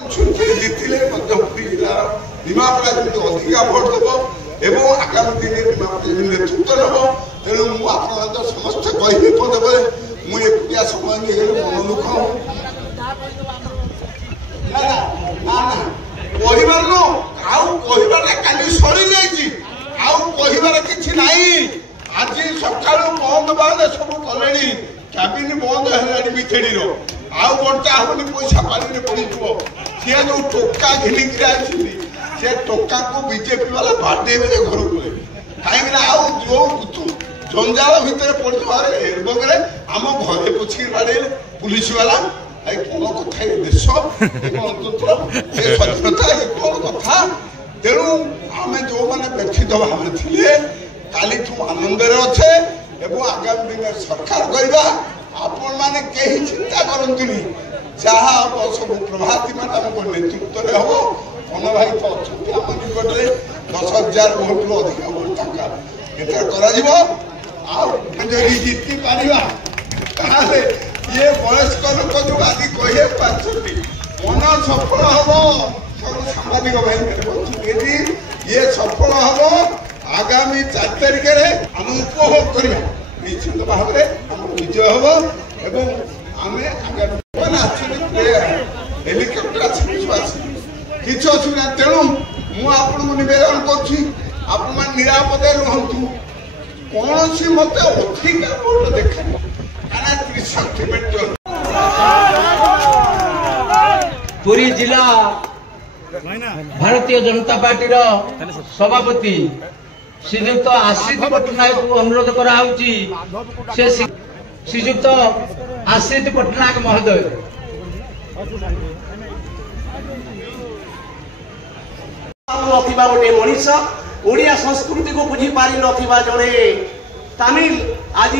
जीतिले निमापड़ा जमी अधिका भोट देव और आगामी दिन में निमापड़ा नेतृत्व नब तेणु मुझे समस्त कहे पदे मुझे एकुटिया समय नहीं मन दुख कहबार न कल सरी जाबार कि आज सका बंद बांध सब कले कैबिन बंद है बीजेडी आउ बंटा हेनी पैसा पानी पड़ी सी जो टोका घिनिक से टोका को बीजेपी वाला बाटेबे घर को कहीं जो जंजाल भितर पड़े आम घरे पुछी बाड़े पुलिस वाला कौन कथा देश गणतंत्र स्वाधीनता कौन कथा तेणु आम जो मैंने व्यथित भाव थे काली आनंद अच्छे आगामी दिन सरकार करवा आपण मैंने कहीं चिंता करतुनि जहाँ हम सब प्रभाती मान नेतृत्व में हम मन भाई तो अच्छा आम निकट में 10,000 भोट रु अधिक भोट यदि जीति पारिबा ताले ये वयस्क लोक जो आदि कहे पार्टी मन सफल हम सब सामाजिक भाई यदि ये सफल हम आगामी 4 तारिख में आम उपभोग करवा निश्चित भाव में विजय हम एवं आम आगामी हेलिकप्टर किसी असुविधा तेणु मुझे नवेदन कर निरापद रुहतु कौन सी मत अधिकार भोट देखा 30 पुरी जिला भारतीय जनता पार्टी सभापति श्रीयुक्त आश्रित पट्टनायक को अनुरोध कराउची से श्रीयुक्त आश्रित पट्टनायक महोदय गोटे मनीष ओडिया संस्कृति को बुझी पारि नथिबा जड़े तमिल आज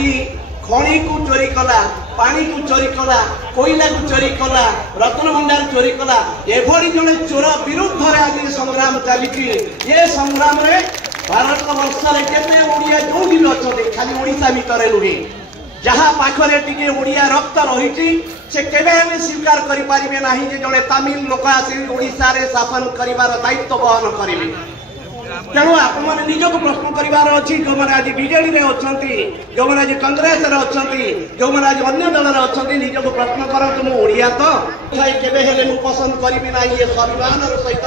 खणी को चोरी कला पानी को चोरी कला कोयला को चोरी कला रत्न भंडार चोरी कला एभली जड़े चोर विरुद्ध आज संग्राम चली ये संग्राम रे भारत वर्ष केते ओडिया जो भी अच्छा खाली ओडिशा भितर नुहे जहाँ पाखरे टिके ओडिया रक्त रही से केवे स्वीकार करि पारिबे नाही जे जड़े तमिल लोक आसी ओडिशा रे शासन करिवार दायित्व बहन करिवे तेणु आपण मैंने निजक प्रश्न करार अच्छी जो मैंने आज बीजेडी में अच्छा जो मैंने आज कांग्रेस अच्छा जो मैंने आज अन्य दल में अच्छा निजक प्रश्न करतु मुझा तो केवे पसंद करी ना ये स्वाभिमान सहित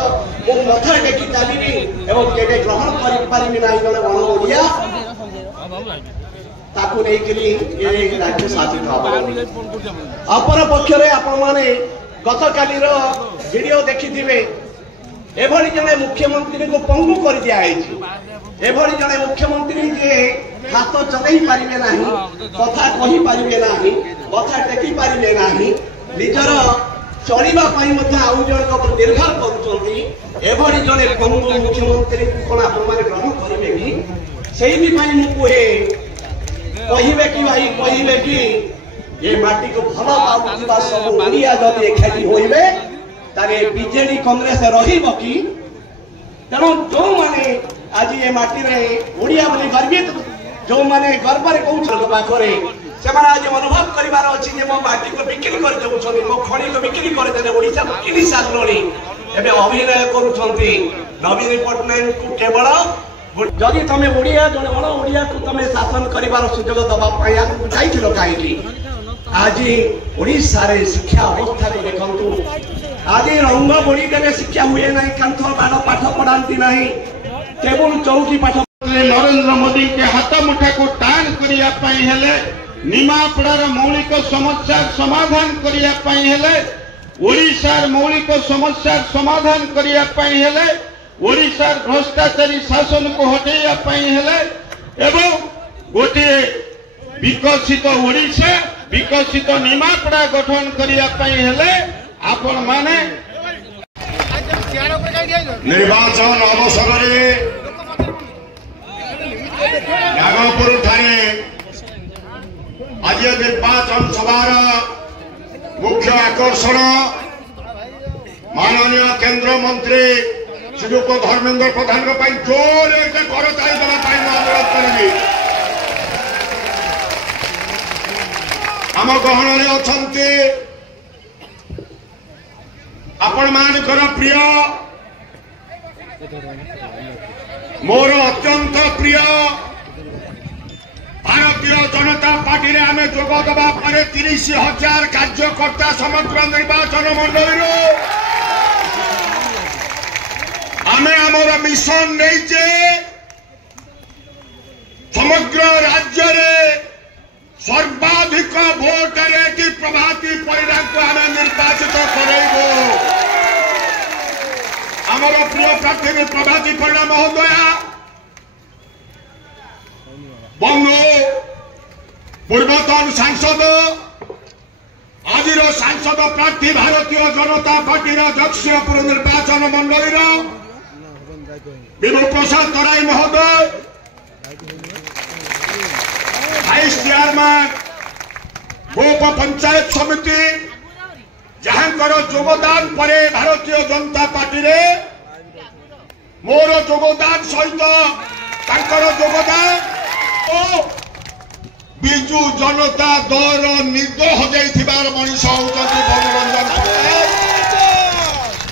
मुझे मथ टेकी चलि और केवे ग्रहण करी ना जड़े गण ओडिया राज्य शासित अपर पक्ष आपण मैंने गत काली वीडियो देखी एभली जड़े मुख्यमंत्री को पंगु कर दिखाई एभली जड़े मुख्यमंत्री जे हाथ चलई पारे ना कथा कही पारे ना कथा टेकी पारे ना निजर चलवा आउ जन निर्भर करुँच जड़े पंगु मुख्यमंत्री कौन आप ग्रहण करेंगे कि से कहे कि भाई कहे कि ये माटी को भल पाऊा सब ओडिया जब एकाठी होइबे तारे बीजेडी कांग्रेस रहिबो कि तेणु जो माने आज ये माटी रे ओडिया बोली गर्वित जो माने गर्व रे कहउछ पाखरे से माने आज अनुभव करिवार अछि जे मो माटी को बिक्री कर देउछनी मो खणी को बिक्री कर देने ओडिसा को किनि सारलोनी एबे अभिनय करूछंती नवीन पटनायक को केवल जदि तमे ओडिया जने बड़ ओडिया को तमे शासन करिवार सुयोग दबा पाया चाहथिलो काहेकि आज ओडिसा रे शिक्षा अवस्था रे देखंतु आज रंग बोली देने शिक्षा हुए ना कंथ बाड़ पाठ पढ़ाती ना टेबुल चौकी पाठ नरेंद्र मोदी के हाथ मुठा को टाण करने निमापड़ार मौलिक समस्या समाधान करने ओडिशार मौलिक समस्या समाधान करने ओडिशार भ्रष्टाचारी शासन को हटेया एवं गोटे विकसित ओडिशा विकसित निमापड़ा गठन करने आपण माने निर्वाचन अवसर नागपुर ठाणे आज निर्वाचन सभार मुख्य आकर्षण माननीय केंद्र मंत्री श्रीयुक्त धर्मेंद्र प्रधान जोर करताली देवाई अनुरोध करी आम गहन अच्छा आपण मानकर प्रिय मोर अत्यंत प्रिय भारतीय जनता पार्टी रे आमे जोग दबा पर 30,000 कार्यकर्ता समग्र निर्वाचन मंडल आमे आमर मिशन नहीं समग्र राज्य रे सर्वाधिक भोट रे प्रभाती परिणा को आम निर्वाचित करेबो आमर प्रिय प्रार्थी प्रभाती परिणा महोदया बंधु पूर्वतन सांसद आज सांसद प्रार्थी भारतीय जनता पार्टी जगतसिंहपुर निर्वाचन मंडल विभु प्रसाद तराई महोदय वाइस चेयरमैन गोप पंचायत समिति जहांकर योगदान पर भारतीय जनता पार्टी रे मोर योगदान सहित तांकर योगदान बिजु जनता दल निद हो मनीष होती मनोरंजन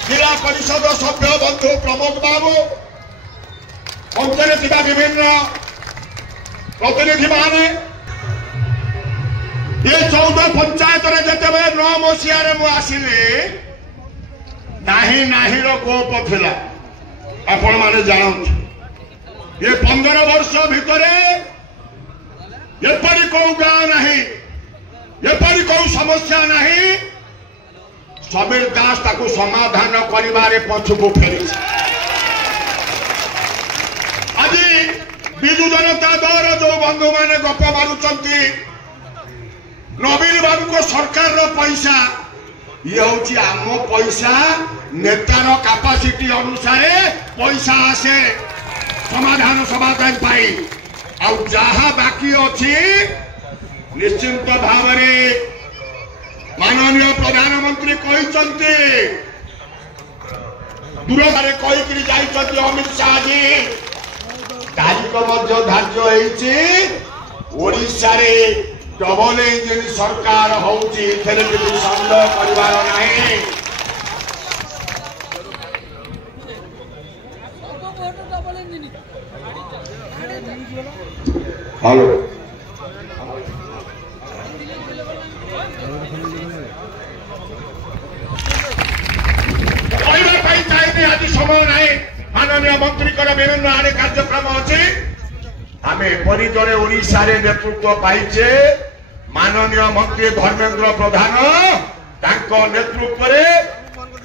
जिला परिषद सभ्य बंधु प्रमोद बाबू अंचल विभिन्न प्रतिनिधि माने ये 14 पंचायत जिते 9 मसीह मुझे नाही गोप थिला आपण माने जानते ये 15 वर्ष भितर एपरी कौ गाँ नहीं एपरी कौ समस्या नहीं समीर दास ताकू समाधान करिबारे पछुको फेरी आज विजु जनता दल जो बंधु माने गप मारुचंती नवीन बाबू को सरकार रो पैसा ये हूँ आम पैसा नेतार कैपेसिटी अनुसार पैसा आसे समाधान समाधान पाई आउ जहा बाकी अच्छी निश्चिंत भाव माननीय प्रधानमंत्री कहते दूर कहीकि जाइए अमित शाह जी तारीख धार्य ओडिशा रे डबल इंजिन सरकार होउची संदेह परिवार नहीं हेलो चाहिए आज समय ना माननीय मंत्री विभिन्न आड़े कार्यक्रम अच्छे आम परिचय ओडिशा रे नेतृत्व पाइचे माननीय मंत्री धर्मेंद्र प्रधान नेतृत्व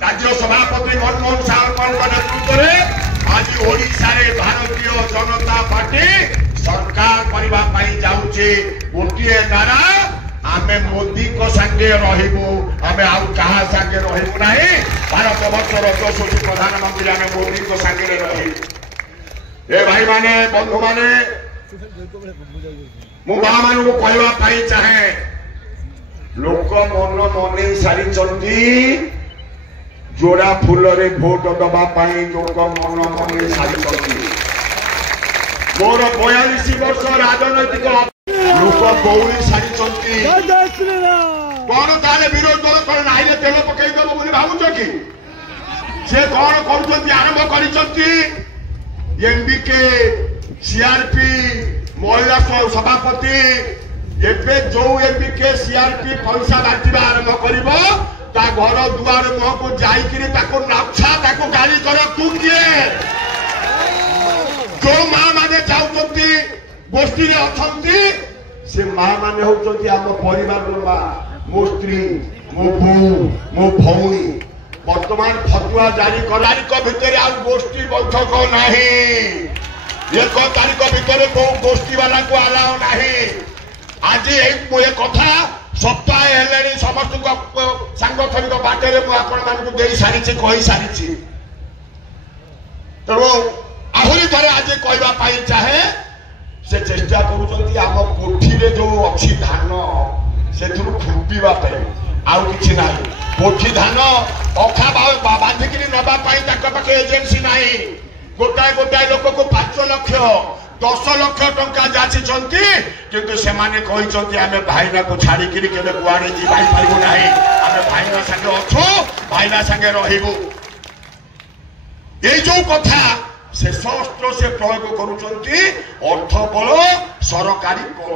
राज्य सभापति मनमोहन साहू नेतृत्व आज ओडिशा रे भारतीय जनता पार्टी सरकार करने जाऊे गोटे नारा आमे मोदी को संगे रहिबू आमे आउ कहा संगे रहिबू नाही भारत वर्षर यशस्वी प्रधानमंत्री आमे मोदी को संगे रही ए भाई माने बंधु माने मु मां मानु कहवा चाहे लोक मन मने सारी चंदी जोड़ा फूल रे भोट दबा पाई लोक मन मने सारी चंदी मोर 42 वर्ष राजनैतिक लोक गौरी सारी चंदी कौन ताले विरोध दल कर नाइले तेल पकई देबो बोली भाबुछ कि से कौन करूछंती आरंभ करिसंती एमबीके सीआरपी महिला सभापति एबे जो एमबीके सीआरपी पैसा बांटिबा आरंभ करिवो ता घर दुआर मुह को जाइकिरी ताको नाछा ताको गाली कर तू किए जो मां माने जाउछंती गोष्ठी रे अछंती से मां माने होउछंती हम परिवार लोबा मो स्त्री मो बो मो भौणी वर्तमान फतुआ जारी करारी को भितर आ गोष्ठी बैठक नाही 1 तारीख भितर को गोष्ठी वाला को अलाउ नाही आज एक कथा सप्ताह हेले समस्त सांगठनिक बाटे मु आपण मानकु देई सारिछि कहि सारिछि तेणु आहरी थरे आज कहवा चाहे से चेष्टा करुचंती आम कोठी रे जो अच्छी धान से फुंपीवा आउ किछि नाही कोठी धान अखा बांधिकी नवा पाई पाखे एजेंसी नाही गोटाए गोटाए लोक को 5 लाख 10 लाख टंका जाचिछंती किंतु सेमाने कहिछंती आमे भाईना को छाड़ी किरि केबे कुआडे जी भाई पाइबो नाही आमे भाईना संगे अछो भाईना संगे रहिबो ए जो कथा से शस्त्र से प्रयोग करूछंती अर्थ बल सरकारी कल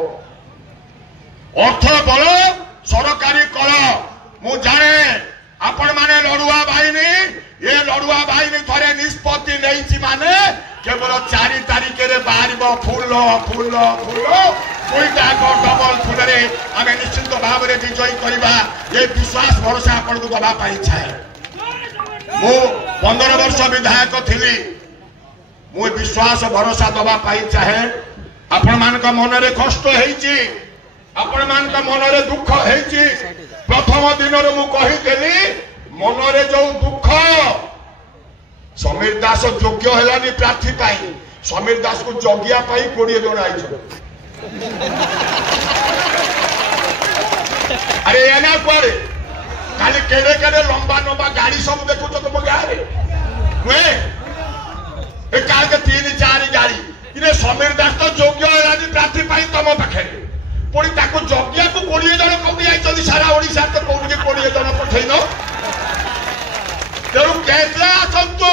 अर्थ बल सरकारी कल मु जाने आपण माने लड़ुआ बाहिनी ये लड़ुआ बाहिनी थरे निष्पत्ति नहीं माने केवल 4 तारिख रे बाहर फूल फूल फूल दुईटा डबल फूल आम निश्चित भाव में विजयी करवा ये विश्वास भरोसा आपन को दबा पाई छाए मु 15 वर्ष विधायक थी मु विश्वास भरोसा दबा पाई चाहे आपण मान मन रे कष्ट होईची आपण मान मन रे दुख होईची प्रथम दिन मु कही मन रे जो दुख समीर दास योग्य है प्रार्थी पाई समीर दास को जगिया पाई 20 जन आई अरे एना कुआरे खाली केड़े केड़े लंबा लंबा गाड़ी सब देखो तो तुम गाँव में कार के 3-4 गाड़ी इने समीर दास तो योग्य है प्रार्थी पाई तुम पाखे पुणी ताको जगिया को 20 जन कमी आई सारा ओडिशा तो कौन 20 जन पठेन तेणु कैसे आसतु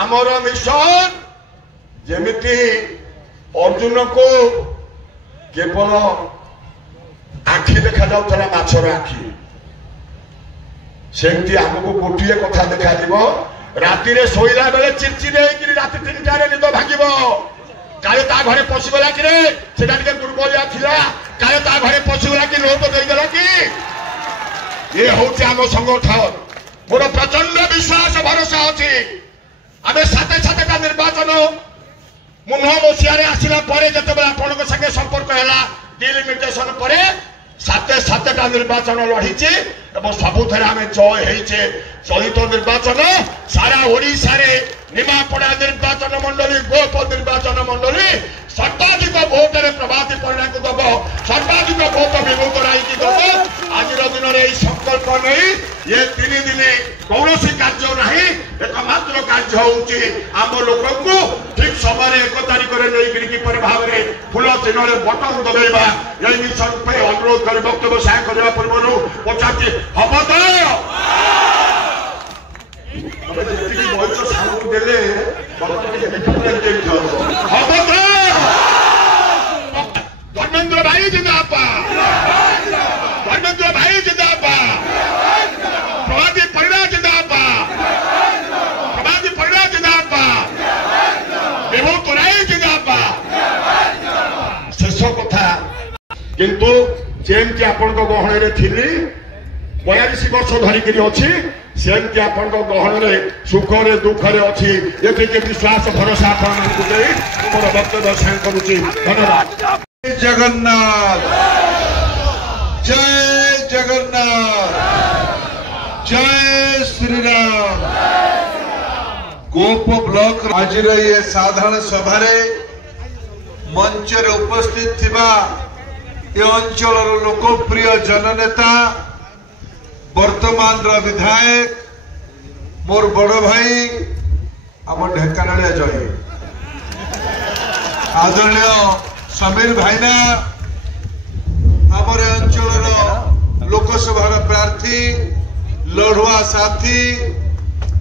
आमर मिशन जेमिति अर्जुन को केवल आखि देखा जाउथला माछर आखि सेमती आमको गोटे कथा देखा राति रे सोइला बेले चिरचिरे होइकि राति 3टा रे निद भागिबो काले ता घरे पशिगला कि रे सेटा के दुर्बलिया थिला काले ता घरे पशिगला कि लोट देइगला कि ये होचे आम संगठन मोर प्रचंड विश्वास भरोसा अच्छी आम साथे साथे निर्वाचन मु 9 मसीह आसला जिते आपण संगे संपर्क है डिलिमिटेशन पर साथे सातेटा निर्वाचन लड़ी सबुथ आम जय होइचे चलित निर्वाचन सारा ओडिशा रे निमापड़ा निर्वाचन मंडली गोप निर्वाचन मंडली सर्वाधिक भोट रे प्रभाती परिणा को दब सर्वाधिक भोट विभूत राय की दब आज दिन में संकल्प नहीं ये 3 दिन कौन कार्य नहीं एकमात्र कार्य होउची आम लोक को ठीक समय 1 तारिख में नहीं किपर भाव में फूल चिन्ह बटन दबाइबा ये मिशन पे अनुरोध कर वक्तव्य साय करने पूर्व पचार हम तो देले धर्मेंद्र भाई जिंदाबाद धर्मेंद्र भाई जिंदाबाद प्रभाती परिणा जिंदाबाद प्रभाती परिणा जिंदाबाद विभूत राय जिंदाबाद शेष कथा किंतु जेमती आपण गहण रे थिली 42 वर्ष धरिक अच्छी सेमती आपण गहण में सुख दुख अच्छी ये विश्वास भरोसा मोर वक्तव्य शेयर करुच्ची धन्यवाद जगन्नाथ जय जगन्नाथ जय श्री राम गोप ब्लॉक आज ये साधारण सभा मंच उपस्थित थिबा ये अंचल लोकप्रिय जननेता वर्तमान विधायक मोर बड़ भाई आम ढेकानालिया जय आदरणीय समीर भाईना आमर अंचल लोकसभा प्रार्थी लड़ुआ साथी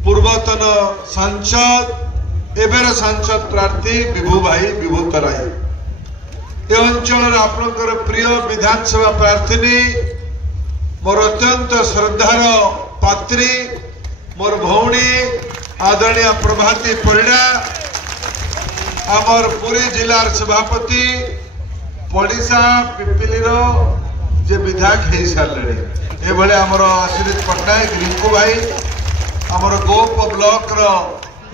पूर्वतन सांसद एबेर सांसद प्रार्थी विभू भाई विभूत राय ए अंचल आपनकर प्रिय विधानसभा प्रार्थी मोर अत्यंत श्रद्धार पात्री मोर भौणी आदरणीय प्रभाती परिणा आमर पुरी जिलार सभापति पड़िशा पिपिली जे विधायक हो सारे ये आमर आशीष पट्टनायक रिंकू भाई आमर गोप ब्लॉक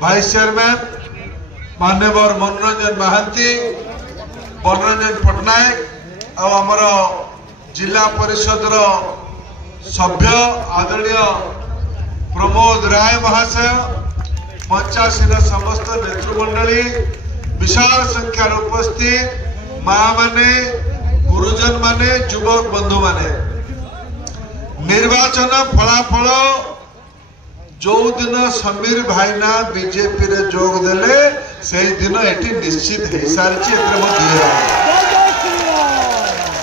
भाइस चेयरमैन मान्यवर मनोरंजन महांती मनोरंजन पट्टनायक आमर जिला परिषद सभ्य आदरणीय प्रमोद राय महाशय मंचासीन समस्त नेतृमंडली विशाल संख्यार उपस्थित माँ माने गुरुजन माने युवक बंधु माने निर्वाचन फलाफल जो दिन समीर भाईना बीजेपी रे जोग देले से दिन एटी निश्चित हो सारी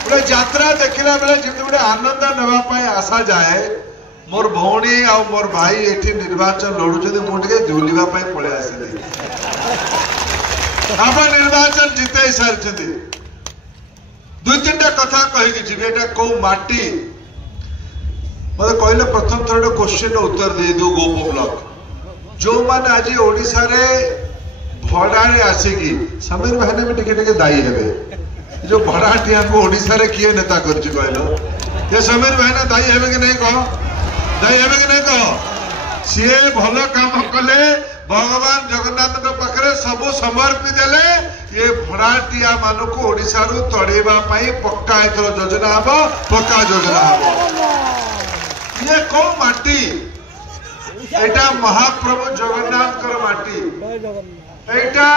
गोटे यात्रा देखला बेले जमी गोटे आनंद नापी आशा जाए मोर भौणी आ मोर भाई एटी निर्वाचन लड़ुचे मुझे झुलवा पलि आसली आप निर्वाचन जिते सारी दुई तीन कथा कहीकि जी कौ माटी मत कहले प्रथम थर क्वेश्चन उत्तर दे दो गोप ब्लॉक जो मैंने आज ओडिशा रे भड़ारे आसिकी समीर भाई भी टिके दायी हे जो भड़ाटिया को ओडिशा रे किए नेता कर कहलो ये समीर भाई ना दायी हे कि नहीं कह दायी हे कि नहीं कह सी भल काम कले भगवान जगन्नाथ पाखे सब समर्पी देले ये भड़ाटिया मानक ओडिशा रु तड़ेवा पक्का एथर योजना हम पक्का योजना हम ये कौ माटी एटा महाप्रभु जगन्नाथ माटी एटा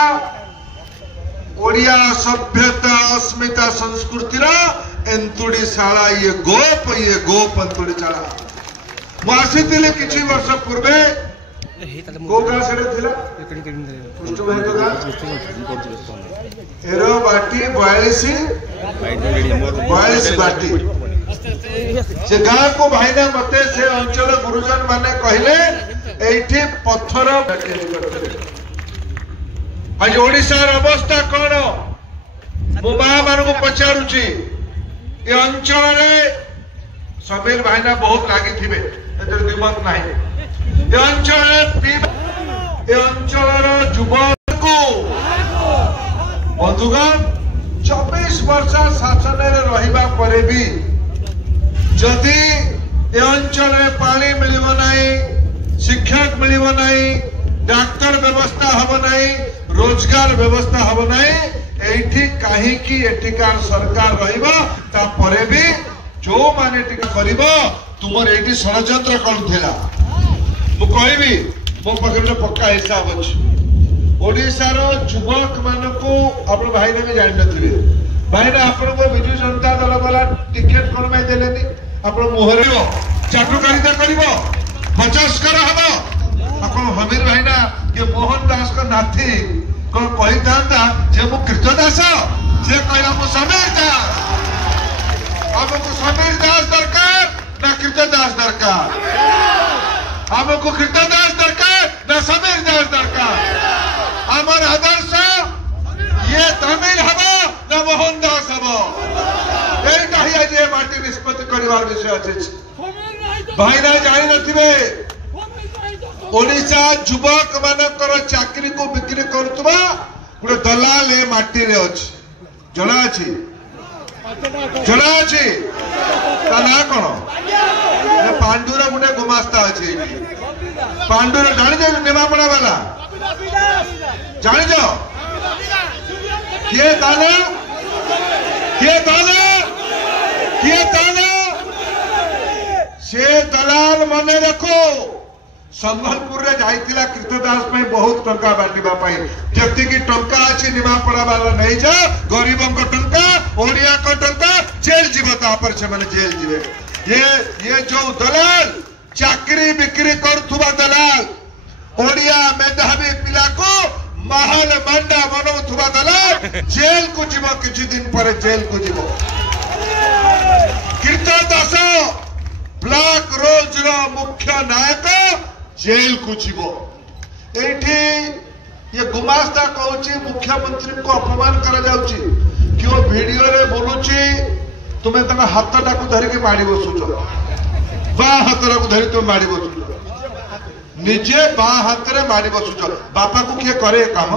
ओडिया सभ्यता अस्मिता संस्कृतिर एंतुड़ी शाला ये गोप एंतुड़ी शाला मुझे किसी वर्ष पूर्वे को गाँ से एरो बाटी 42 बाटी से गाँ को भाईना मते से अंचल गुरुजन माने कहले एठी पत्थर आज ओडिशार अवस्था कौन मो माँ मान को पचारुची ये अंचल रे समीर भाईना बहुत लगी थे दिमत ना ये अंचल युवक को बंधुगण 24 वर्ष शासन रहिबा परे भी जदि ए अंचल पानी मिलिब नहीं शिक्षक मिलिब नहीं डाक्तर व्यवस्था हम नहीं रोजगार व्यवस्था हम नहीं एठी कहीं एठिकार सरकार रहिबा ता परे भी जो माने टिका करिबो तुमर एठी षडयंत्र करुथिला मु कहबी मो पाखे पक्का हिसाब अछि ओडिशार युवक मानकू अपन भाई ने भी जान नथिबे भाई ने आपन को विजु जनता दल वाला टिकट कोन में देलेनी अपन मुहरे चाटुकारिता करिवो 50 कर हबो अपन हमीर भाई ना ये मोहन दास को नाथी कोन कहि दांता जे मु कृतदास जे कहला मु समीर दास हमको समीर दास दरकार ना कृतदास दरकार हमको कृतदास दरकार ना समीर दास दरकार हमर आदर्श ये तमिल हबो ना मोहन दास हबो एटा ही आज माटी निष्पत्ति करिवार विषय अछि भाईना जानि नथिबे ओडिशा युवक मानकर चाकरी को बिक्री करतबा गोटे दलाल ए माटी रे अछि जना अछि ता ना कोन पांडुर गोटे गुमास्ता अछि पांडुर जानि जे निमापड़ा वाला जानि जो किए दाना से दलाल मने रखो संबलपुर रे जाइतिला कृतदास पे बहुत टंका बांटिबा पाई जति की टंका अछि निमापड़ा वाला नहीं जा गरीबों को टंका ओडिया को टंका जेल जीवता पर से माने जेल जीवे ये जो दलाल चाकरी बिक्री करथुबा दलाल ओडिया मेधावी पिला को महल मंडा बनौथुबा दलाल जेल को जीव किछि दिन पर जेल को जीव कृतदास ब्लॉक रोज रो मुख्य नायक जेल को जीव एठी ये गुमास्ता कहूची मुख्यमंत्री को अपमान करा जाउची क्यों वीडियो रे बोलुची तुम्हें तक हाथटा को धरिके माड़ी बसुच बा हाथरा को धरि तुम माड़ी बसुच निजे बा हाथ रे माड़ी बसुच बापा को किए करे काम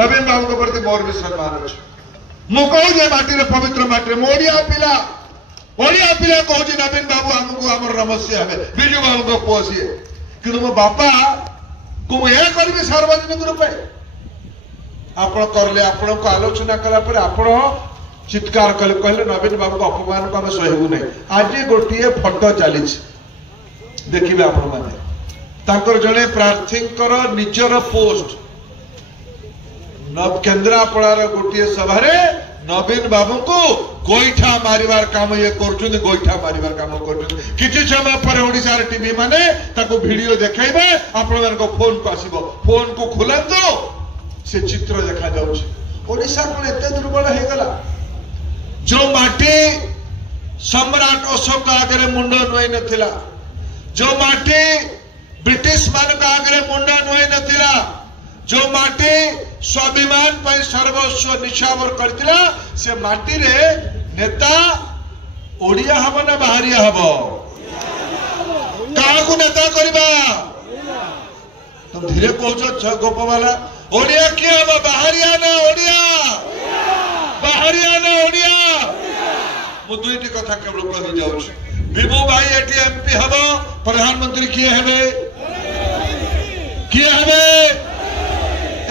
नवीन बाबू के प्रति मोर भी सम्मान अछि मु कहू जे माटी रे पवित्र माटी रे मोडिया पिला कहू जे नवीन बाबू हमको हमर नमस्ते हवे बिजू बाबू को पोसिए कि मो बापा को ए करबी सार्वजनिक रूप आपण करले आपण को आलोचना कला पर आपण चित्कार कले कहले नवीन बाबू को अपमान को हम सहबू नहीं आज गोटिए फोटो चली देखिए आपण माने तांकर जने प्रार्थी निजर पोस्ट केन्द्रापड़ार गोटे सभा नवीन बाबू को गोईठा मारिबार काम ये कर गोईठा मारिबार काम कर किसी समय पर ओडिशार टीवी माने ताको वीडियो देखेबे आपण मन को फोन को आसीबो फोन को खुलांतो से चित्र देखा जाउछ ओडिशा कोन एते दुर्बल हे गला जो माटी सम्राट अशोक आगे मुंड नुई नथिला जो माटी ब्रिटिश मान आगे मुंड नुई नथिला जो माटी स्वाभिमान पर सर्वस्व निशावर करथिला से माटी रे नेता ओडिया हब ना बाहरिया हब काकू नेता करबा तुम धीरे कहछ गोपवाला ओडिया किए हब बाहरिया ना ओडिया बाहरिया ना ओडिया मु दुईटी कथा केवल कहि जाउछ विभू भाई एटी एमपी हब प्रधानमंत्री किए हेबे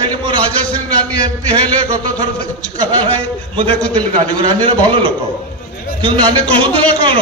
एटी मो राजश्री नानी एमपी हेले गत थर कुछ करा नाही मु देखुतिली नानी नानी भल लोक कि नानी कहूतला कोन